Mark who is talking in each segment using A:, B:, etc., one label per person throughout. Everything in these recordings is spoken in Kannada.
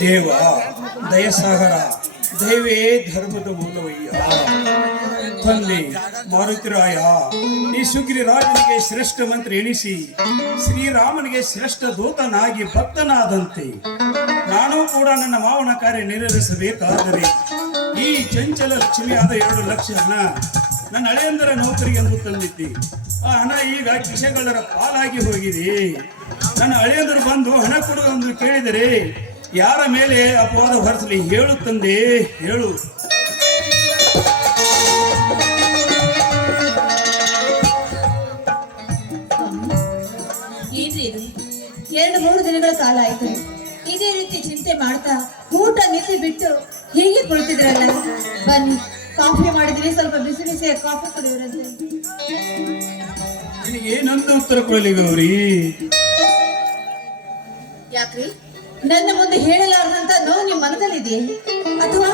A: ದೇವ, ದಯಸಾಗರ, ದೇವೇ ಧರ್ಮದ ಮೂಲವಯ್ಯ. ತಂದೆ ಮಾರುತಿರಾಯ, ಈ ಸುಗ್ರಿ ರಾಜನಿಗೆ ಶ್ರೇಷ್ಠ ಮಂತ್ರಿ ಎಣಿಸಿ, ಶ್ರೀರಾಮನಿಗೆ ಶ್ರೇಷ್ಠ ದೂತನಾಗಿ ಭಕ್ತನಾದಂತೆ, ನಾನು ಕೂಡ ನನ್ನ ಮಾವನ ಕಾರ್ಯ ನೆರವೇರಿಸಬೇಕಾದರೆ, ಈ ಚಂಚಲ ಲಕ್ಷ್ಮಿಯಾದ ಎರಡು ಲಕ್ಷ ಹಣ ನನ್ನ ಹಳೆಯಂದರ ನೌಕರಿಗೆ ಎಂದು ತಂದಿದ್ದೆ. ಆ ಹಣ ಈಗ ಕಿಶಗಳರ ಪಾಲಾಗಿ ಹೋಗಿದೆ. ನನ್ನ ಹಳೆಯಂದರು ಬಂದು ಹಣ ಕೊಡುವಂದು ಕೇಳಿದರೆ ಯಾರ ಮೇಲೆ ಅಪವಾದ ಹೊರಿಸಲಿ? ಹೇಳು ತಂದೆ ಹೇಳು.
B: ಎರಡು ಮೂರು ದಿನಗಳ ಕಾಲ ಆಯ್ತು. ಇದೇ ರೀತಿ ಚಿಂತೆ ಮಾಡ್ತಾ ಊಟ ನಿಲ್ಲಿ ಬಿಟ್ಟು ಹೀಗೆ ಕುಳಿತಿದ್ರಲ್ಲ? ಬನ್ನಿ ಕಾಫಿ ಮಾಡಿದ್ರಿ ಸ್ವಲ್ಪ ಬಿಸಿ ಬಿಸಿ ಕಾಫಿ ಕುಡಿಯೋರಂತೆ
A: ಏನಂತ ಉತ್ತರ ಕೊಡಲಿ ಗೌರಿ?
B: ಯಾಕ್ರಿ? ನನ್ನ ಮುಂದೆ ಹೇಳಲಾರದಂತ ನೋವು ನಿಮ್ ಮನದಲ್ಲಿದೆಯೇ? ಅಥವಾ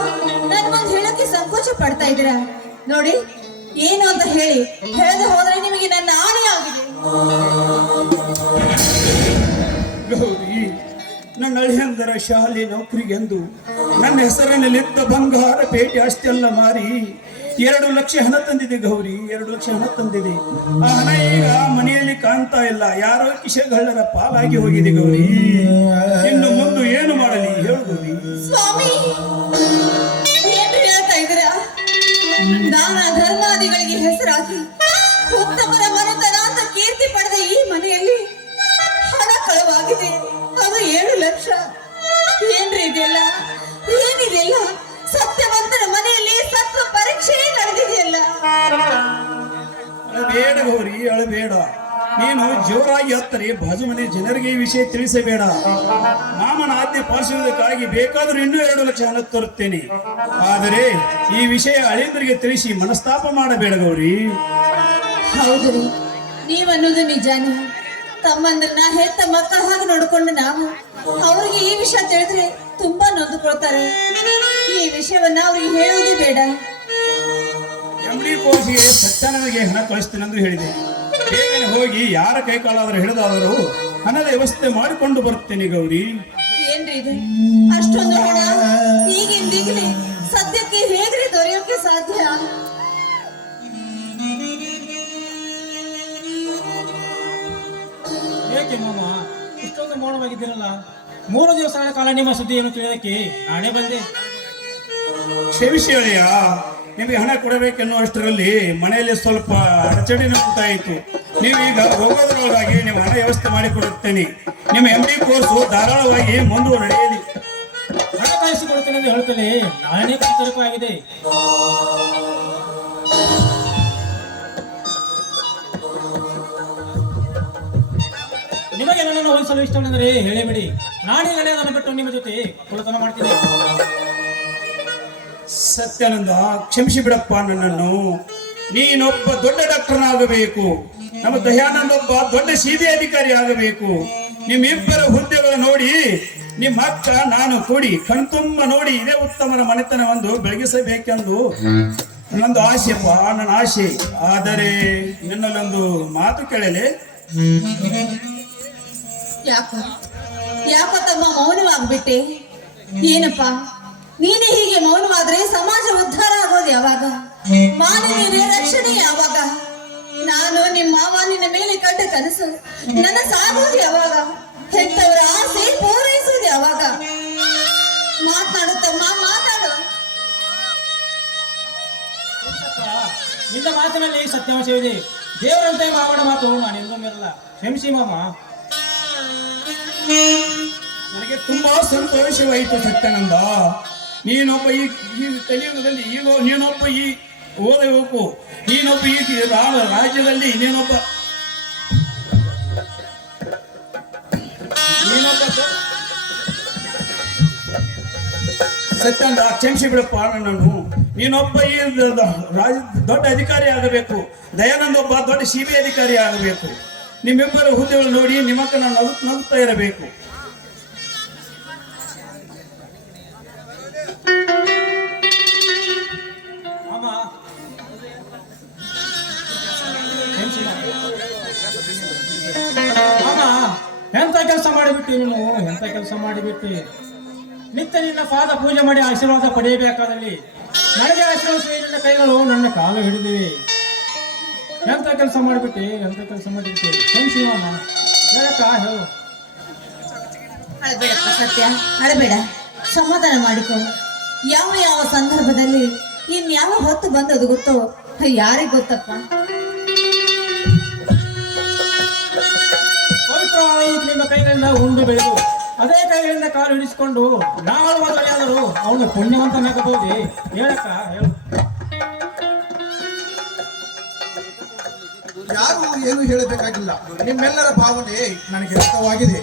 B: ನನ್ನ ಮುಂದೆ ಹೇಳಕ್ಕೆ ಸಂಕೋಚ ಪಡ್ತಾ ಇದ್ದೀರಾ? ನೋಡಿ, ಏನು ಅಂತ ಹೇಳಿ, ಹೇಳದೆ ಹೋದ್ರೆ ನಿಮಗೆ ನನ್ನ
A: ಗೌರಿ, ನನ್ನ ಅಳಿಯಂದರ ಶಾಲೆ ನೌಕರಿಗೆಂದು ನನ್ನ ಹೆಸರಿನಲ್ಲಿದ್ದ ಬಂಗಾರ ಪೇಟೆ ಅಷ್ಟೆಲ್ಲ ಮಾರಿ ಎರಡು ಲಕ್ಷ ಹಣ ತಂದಿದೆ ಗೌರಿ, ಎರಡು ಲಕ್ಷ ಹಣ ತಂದಿದೆ. ಆ ಹಣ ಈಗ ಮನೆಯಲ್ಲಿ ಕಾಣ್ತಾ ಇಲ್ಲ. ಯಾರೋ ಕಿಶಗಳ್ಳರ ಪಾಲಾಗಿ ಹೋಗಿದೆ ಗೌರಿ. ಇನ್ನು ಮುಂದೆ ಏನು ಮಾಡಲಿ? ಹೇಳು ಗೌರಿ.
B: ಸ್ವಾಮಿ ಹೇಳ್ತಾ ಇದ್ದೀರಾ? ನಾನು ಧರ್ಮಾದಿಗಳಿಗೆ ಹೆಸರಾಗಿ
A: ಹತ್ತರಿ ಬಾಜು ಮನೆ ಜನರಿಗೆ ಈ ವಿಷಯ ತಿಳಿಸಬೇಡ. ಮಾಮನ ಆಜ್ಞೆ ಪಾಲಿಸುವುದಕ್ಕಾಗಿ ಬೇಕಾದರೂ ಇನ್ನೂ ಎರಡು ಲಕ್ಷ ಹಣ ತರುತ್ತೇನೆ. ಆದರೆ ಈ ವಿಷಯ ಅಳಿಂದ್ರಿಗೆ ತಿಳಿಸಿ ಮನಸ್ತಾಪ ಮಾಡಬೇಡ ಗೌರಿ.
B: ಹೌದು ನಿಜಾನು ನೀವನ್ನೋದು ನಿಜಾನೇ. ತಮ್ಮಂದ್ರನ್ನ ಹೆತ್ತ ಮಕ್ಕಳ ಹಾಗೆ ನೋಡಿಕೊಂಡು ನಾವು ಅವ್ರಿಗೆ ಈ ವಿಷಯ ತಿಳಿದ್ರೆ ತುಂಬಾ ನೊಂದುಕೊಳ್ತಾರೆ. ಈ ವಿಷಯವನ್ನ ಅವ್ರಿಗೆ ಹೇಳೋದೇ ಬೇಡ.
A: ಎಂಬಡಿ ಕೋಸಿಗೆ ಸತ್ಯಾನಂದಗೆ ಹಣ ಕಳಿಸ್ತೇನೆಂದು ಹೇಳಿದೆ. ಬೇಗನೆ ಹೋಗಿ ಯಾರ ಕೈಕಾಲಾದರೂ ಹಿಡಿದಾದರೂ ಹಣದ ವ್ಯವಸ್ಥೆ ಮಾಡಿಕೊಂಡು ಬರುತ್ತೇನೆ ಗೌರಿ.
B: ಏನ್ರಿ ಇದು? ಅಷ್ಟೊಂದು ಹಣ? ಈಗಿಂದೀಗಲೇ ಸದ್ಯಕ್ಕೆ ಹೇಗ್ರಿ ದೊರೆಯೋಕೆ ಸಾಧ್ಯ?
C: ಏಕೆ ಮಾಮ? ಇಷ್ಟೊಂದು ಮೌನವಾಗಿದ್ದೀರಲ್ಲ? ಮೂರು ದಿವಸಗಳ ಕಾಲ ನಿಮ್ಮ ಏನು ತಿಳಿಯೋದಕ್ಕೆ ನಾನೇ ಬಂದೆ.
A: ಕ್ಷಮಿಸಿ ಅಳಿಯ. ನಿಮಗೆ ಹಣ ಕೊಡಬೇಕೆನ್ನುವಷ್ಟರಲ್ಲಿ ಮನೆಯಲ್ಲಿ ಸ್ವಲ್ಪ ಅಡಚಣೆ ಉಂಟಾಯಿತು. ನೀವೀಗ ಹೋಗೋದ್ರೊಳಗಾಗಿ ನಿಮ್ಮ ಹಣ ವ್ಯವಸ್ಥೆ ಮಾಡಿಕೊಡುತ್ತೇನೆ. ನಿಮ್ಮ ಎಂ ಡಿ ಕೋರ್ಸು ಧಾರಾಳವಾಗಿ ಮುಂದುವರೆಯಲಿ.
C: ಹಣ ಕಾಯಿಸಿಕೊಡುತ್ತೇನೆ ಎಂದು ಹೇಳ್ತೇನೆ ನಾನೇ ಆಗಿದೆ ನಿಮಗೆ ನನ್ನನ್ನು ಹೇಳಿ ಇಷ್ಟವೆಂದರೆ ಹೇಳೇಬಿಡಿ ನಾನೇ ನನ್ನ ಬಿಟ್ಟು ನಿಮ್ಮ ಜೊತೆ ಕೊಳತನ ಮಾಡ್ತೀನಿ.
A: ಸತ್ಯಾನಂದ, ಕ್ಷಮಿಸಿ ಬಿಡಪ್ಪ ನನ್ನನ್ನು. ನೀನೊಬ್ಬ ದೊಡ್ಡ ಡಾಕ್ಟರ್ನಾಗಬೇಕು ನಮ್ಮ ದಯಾನಂದ ಒಬ್ಬ ದೊಡ್ಡ ಸಿಬಿ ಅಧಿಕಾರಿ ಆಗಬೇಕು. ನಿಮ್ಮಿಬ್ಬರ ಹುದ್ದೆಗಳು ನೋಡಿ, ನಿಮ್ಮ ಅಕ್ಕ ನಾನು ಕೂಡಿ ಕಣ್ತುಂಬ ನೋಡಿ ಇದೇ ಉತ್ತಮನ ಒಂದು ಬೆಳಗಿಸಬೇಕೆಂದು ನನ್ನೊಂದು ಆಸೆಪ್ಪ ನನ್ನ ಆಸೆ. ಆದರೆ ನಿನ್ನಲ್ಲೊಂದು ಮಾತು ಕೇಳಲೆ?
B: ಯಾಕೋ? ಯಾಕೋ ತಮ್ಮ ಮೌನವಾಗ್ಬಿಟ್ಟೆ? ಏನಪ್ಪ? ನೀನೇ ಹೀಗೆ ಮೌನವಾದ್ರೆ ಸಮಾಜ ಉದ್ಧಾರ ಆಗೋದು ಯಾವಾಗ? ಮಾನವೀಯ ರಕ್ಷಣೆ ಯಾವಾಗ? ನಾನು ನಿಮ್ಮ ಮಾವ ನಿನ್ನ ಮೇಲೆ ಕಟ್ಟ ಕನಸು ನನ್ನ ಸಾಗೋದು ಯಾವಾಗ? ಹೆತ್ತವರ ಆಸೆ ಪೂರೈಸೋದು ಯಾವಾಗ? ಮಾತನಾಡು ತಮ್ಮ ಮಾತಾಡು.
C: ನಿನ್ನ ಮಾತಿನಲ್ಲಿ ಸತ್ಯಾಂಶವಿದೆ ದೇವರಂತೆ ಮಾವನ ಮಾತು ನಾನು ಎಂದೂ ಮೆರಲ್ಲ ಕ್ಷಮಿಸಿ ಮಾಮ
A: ನನಗೆ ತುಂಬಾ ಸಂತೋಷವಾಯಿತು ಸತ್ಯಾನಂದ. ನೀನೊಬ್ಬ ಈ ಈ ಕಲಿಯುಗದಲ್ಲಿ ಈಗ ನೀನೊಬ್ಬ ಈ ಓದಬೇಕು. ನೀನೊಬ್ಬ ಈ ರಾಜ್ಯದಲ್ಲಿ ನೀನೊಬ್ಬ ನೀನೊಬ್ಬ ಸತ್ಯಂದ ಕ್ಷಮಿಸಿ ಬಿಡಪ್ಪ ನನ್ನನ್ನು ನೀನೊಬ್ಬ ಈ ರಾಜ ದೊಡ್ಡ ಅಧಿಕಾರಿ ಆಗಬೇಕು. ದಯಾನಂದ ಒಬ್ಬ ದೊಡ್ಡ ಸಿ ಬಿ ಅಧಿಕಾರಿ ಆಗಬೇಕು. ನಿಮ್ಮಿಬ್ಬರ ಹುದ್ದೆಗಳು ನೋಡಿ ನಿಮ್ಮಕ್ಕ ನಾನು ನಗು ನಗುತ್ತಾ ಇರಬೇಕು.
C: ಕೆಲಸ ಮಾಡಿಬಿಟ್ಟು ನೀನು, ಎಂತ ಕೆಲಸ ಮಾಡಿಬಿಟ್ಟು? ನಿತ್ಯ ನಿನ್ನ ಪಾದ ಪೂಜೆ ಮಾಡಿ ಆಶೀರ್ವಾದ ಪಡೆಯಬೇಕಾದಲ್ಲಿ ನನಗೆ ಆಶೀರ್ವಾದ ಕೈಗಳು, ನನ್ನ ಕಾಲು ಹಿಡಿದಿವೆ. ಎಂತ ಕೆಲಸ ಮಾಡಿಬಿಟ್ಟು? ಎಂತ ಕೆಲಸ ಮಾಡಿಬಿಟ್ಟೆ? ಕ್ಷಮಿಸಿವಮ್ಮ ಹೇಳಕ್ಕ ಹೇಳು.
B: ಸತ್ಯ, ಅಳಬೇಡ. ಸಮಾಧಾನ ಮಾಡಿಕೊ. ಯಾವ ಯಾವ ಸಂದರ್ಭದಲ್ಲಿ ಇನ್ಯಾವ ಹೊತ್ತು ಬಂದದು ಗೊತ್ತೋ? ಯಾರಿಗೆ ಗೊತ್ತಪ್ಪ?
C: ನಿಮ್ಮ ಕೈಗಳಿಂದ ಉಂಡು ಬೆಳೆದು ಅದೇ ಕೈಗಳಿಂದ ಕಾಲು ಹಿಡಿಸಿಕೊಂಡು ನಾಳುವ ದೊರೆಯಾದರೂ ಅವನು ಪುಣ್ಯವಂತನಾಗಬಹುದೇ ಹೇಳಕ್ಕ ಹೇಳು.
D: ಯಾರು ಏನು ಹೇಳಬೇಕಾಗಿಲ್ಲ. ನಿಮ್ಮೆಲ್ಲರ ಭಾವನೆ ನನಗೆ ಅರ್ಥವಾಗಿದೆ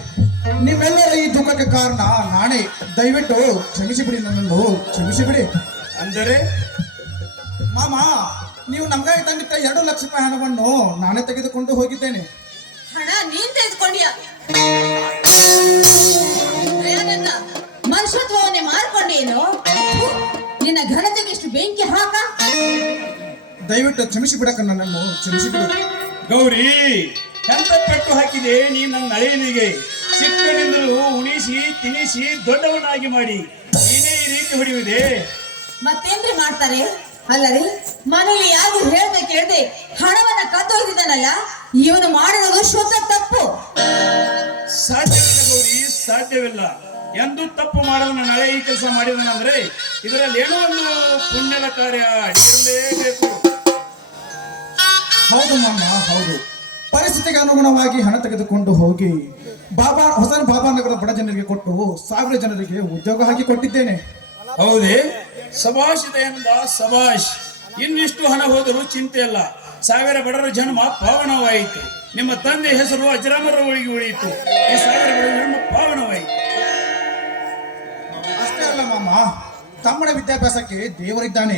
D: ನಿಮ್ಮೆಲ್ಲರ ಈ ದುಃಖಕ್ಕೆ ಕಾರಣ ನಾನೇ. ದಯವಿಟ್ಟು ಕ್ಷಮಿಸಿಬಿಡಿ ನನ್ನನ್ನು. ಕ್ಷಮಿಸಿಬಿಡಿ.
A: ಅಂದರೆ?
D: ಮಾಮ ನೀವು ನಮ್ಗಾಗಿ ತಂದಿಟ್ಟ ಎರಡು ಲಕ್ಷ ರೂಪಾಯಿ ಹಣವನ್ನು ನಾನೇ ತೆಗೆದುಕೊಂಡು ಹೋಗಿದ್ದೇನೆ.
B: ಹಣ ನೀನ್ ತೆಗೆದುಕೊಂಡ್ಯ ಮನುಷ್ಯತ್ವವನ್ನೇ ಮಾರ್ಕೊಂಡೇನು ನಿನ್ನ ಘನತೆಗೆ ಇಷ್ಟು ಬೆಂಕಿ ಹಾಕ?
D: ದಯವಿಟ್ಟು ಕ್ಷಮಿಸಿಬಿಡಕ್ಕ ನನ್ನನ್ನು ಕ್ಷಮಿಸಿಬಿಡು
A: ಗೌರಿ ಎಂತ ಪೆಟ್ಟು ಹಾಕಿದೆ ನೀ ನನ್ನ ಅಳಿಯನಿಗೆ? ಚಿಕ್ಕನಿಂದಲೂ ಉಣಿಸಿ ತಿನಿಸಿ ದೊಡ್ಡವನಾಗಿ ಮಾಡಿ. ನೀನೇ ಈ ರೀತಿ ಹೊಡೆಯುವುದೇ?
B: ಮತ್ತೇನ್ರಿ ಮಾಡ್ತಾರೆ? ಅಲ್ಲರಿ ಮನೇಲಿ ಯಾರು ಹೇಳ್ದೆ ಕೇಳ್ದೆ ಹಣವನ್ನ ಕದ್ದೊಯ್ದಿದ್ದಾನಲ್ಲ ಇವನು ಮಾಡಿರೋದು ಶುದ್ಧ ತಪ್ಪು.
A: ಸಾಧ್ಯವಿಲ್ಲ ಗೌರಿ ಸಾಧ್ಯವಿಲ್ಲ. ಎಂದು ತಪ್ಪು ಮಾಡವನ ನಾಳೆ ಈ ಕೆಲಸ ಮಾಡಿದನಂದ್ರೆ ಇದರಲ್ಲಿ ಏನೋ ಒಂದು ಪುಣ್ಯದ ಕಾರ್ಯ ಇರಲೇಬೇಕು.
D: ಹೌದು ಮಾಮ ಹೌದು. ಪರಿಸ್ಥಿತಿಗೆ ಅನುಗುಣವಾಗಿ ಹಣ ತೆಗೆದುಕೊಂಡು ಹೋಗಿ ಬಾಬಾ ಹೊಸ ಬಾಬಾ ನಗರದ ಬಡ ಜನರಿಗೆ ಕೊಟ್ಟು ಸಾವಿರ ಜನರಿಗೆ ಉದ್ಯೋಗ ಹಾಕಿ ಕೊಟ್ಟಿದ್ದೇನೆ.
A: ಹೌದೇ? ಸಭಾಷಿತ ಎಂದ ಸಭಾಷ್ ಇನ್ನಿಷ್ಟು ಹಣ ಹೋದರೂ ಚಿಂತೆ ಇಲ್ಲ ಸಾವಿರ ಬಡರ ಜನ್ಮ ಪಾವನವಾಯಿತು. ನಿಮ್ಮ ತಂದೆ ಹೆಸರು ಅಜರಾಮರ ಒಳಗೆ ಉಳಿಯಿತು. ಈ ಸಾವಿರ ಬಡರ ಜನ್ಮ ಪಾವನವಾಯಿತು.
D: ಅಷ್ಟೇ ಅಲ್ಲ ಮಾಮ. ತಮ್ಮನ ವಿದ್ಯಾಭ್ಯಾಸಕ್ಕೆ ದೇವರಿದ್ದಾನೆ.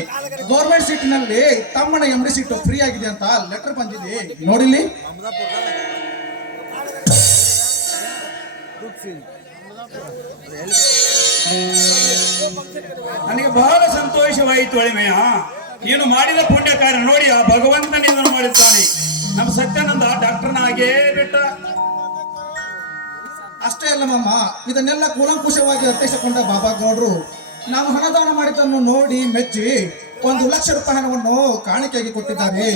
D: ಗೌರ್ಮೆಂಟ್ ಸೀಟಿನಲ್ಲಿ ತಮ್ಮನ ಎಂ ಡಿ ಸೀಟು ಫ್ರೀ ಆಗಿದೆ ಅಂತ ಲೆಟರ್ ಬಂದಿದೆ. ನೋಡಿಲಿ
A: ನನಗೆ ಬಹಳ ಸಂತೋಷವಾಯಿತು ಅಳಿಮೆಯ ಏನು ಮಾಡಿದ ಪುಣ್ಯ ಕಾರ್ಯ ನೋಡಿ ಆ ಭಗವಂತನಿಂದ ಮಾಡಿದ್ದಾನೆ ನಮ್ಮ ಸತ್ಯಾನಂದ ಡಾಕ್ಟರ್ನಾಗೇ ಬಿಟ್ಟ
D: ಅಷ್ಟೇ ಅಲ್ಲ ಮಾಮ ಇದನ್ನೆಲ್ಲ ಕೂಲಂಕುಷವಾಗಿ ಅರ್ಥೈಸಿಕೊಂಡ ಬಾಬಾ ಗೌಡ್ರು ನಾವು ಹಣದಾನ ಮಾಡಿದ್ದನ್ನು ನೋಡಿ ಮೆಚ್ಚಿ ಒಂದು ಲಕ್ಷ ರೂಪಾಯಿ ಹಣವನ್ನು ಕಾಣಿಕೆಯಾಗಿ ಕೊಟ್ಟಿದ್ದಾರೆ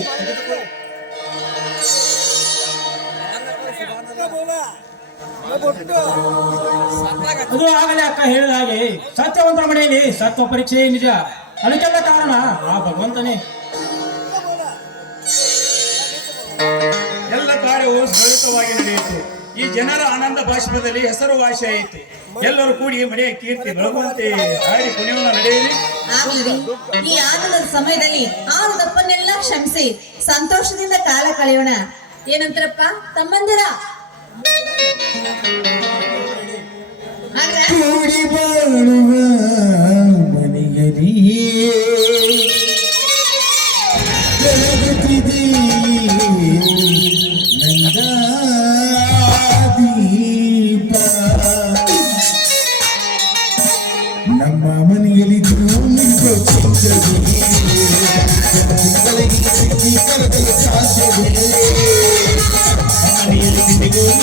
C: ಅದು ಆಗಲೇ ಅಕ್ಕ ಹೇಳಿದ ಹಾಗೆ ಸತ್ಯವಂತರ ಮನೆಯಲ್ಲಿ ಸತ್ವ ಪರೀಕ್ಷೆ ನಿಜ? ಅದಕ್ಕೆಲ್ಲ ಕಾರಣ? ಆ ಭಗವಂತನೇ.
A: ಎಲ್ಲ ಕಾರ್ಯವು ಸ್ವಯುತವಾಗಿ ನಡೆಯಿತು. ಈ ಜನರ ಆನಂದ ಭಾಷಣದಲ್ಲಿ ಹೆಸರುವಾಸಿ ಆಯಿತು ಎಲ್ಲರೂ ಕೂಡಿ ಮನೆಯ ಕೀರ್ತಿ ಬೆಳಗುವಂತೆ ಹಾಡಿ ಪುಣ್ಯವನ್ನು ನಡೆಯಲಿ.
B: ಈ ಆನಂದದ ಸಮಯದಲ್ಲಿ ಆರು ತಪ್ಪನ್ನೆಲ್ಲ ಕ್ಷಮಿಸಿ ಸಂತೋಷದಿಂದ ಕಾಲ ಕಳೆಯೋಣ. ಏನಂತರಪ್ಪ? ತಮ್ಮಂದಿರ? ಹಾಗ್ರಾ?
D: ಕೂಡಿ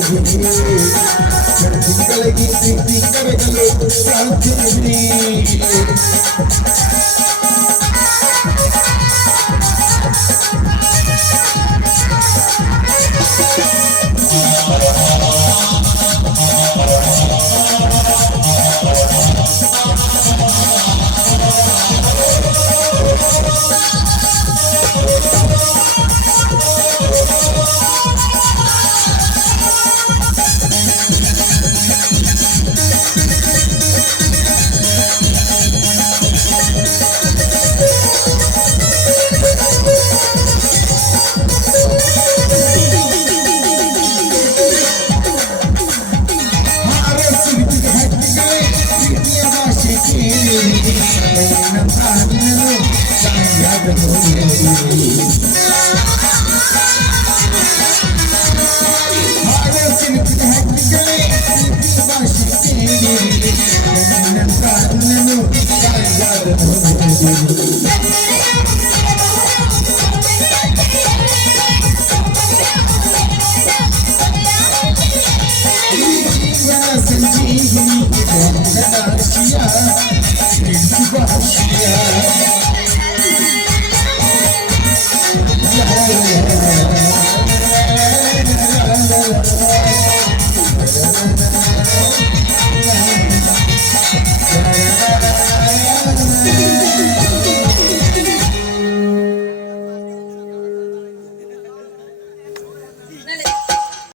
D: ಕಿಂಗ್ Música